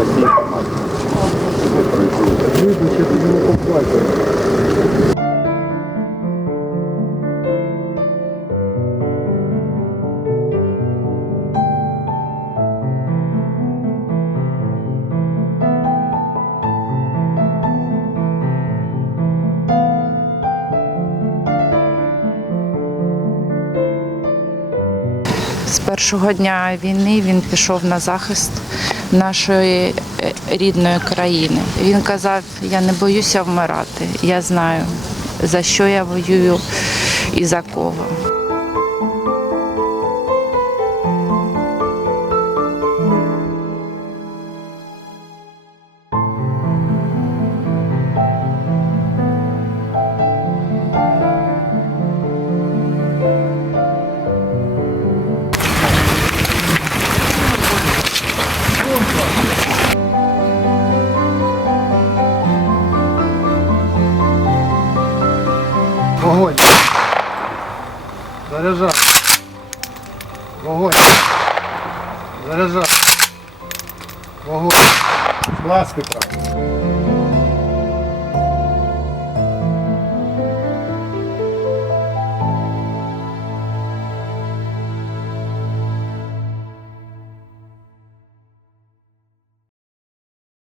по не інформації. З першого дня війни він пішов на захист нашої е, рідної країни. Він казав: я не боюся вмирати, я знаю, за що я воюю і за кого. Вогонь. Заряджай. Вогонь. Заряджай. Вогонь. Ласки правда.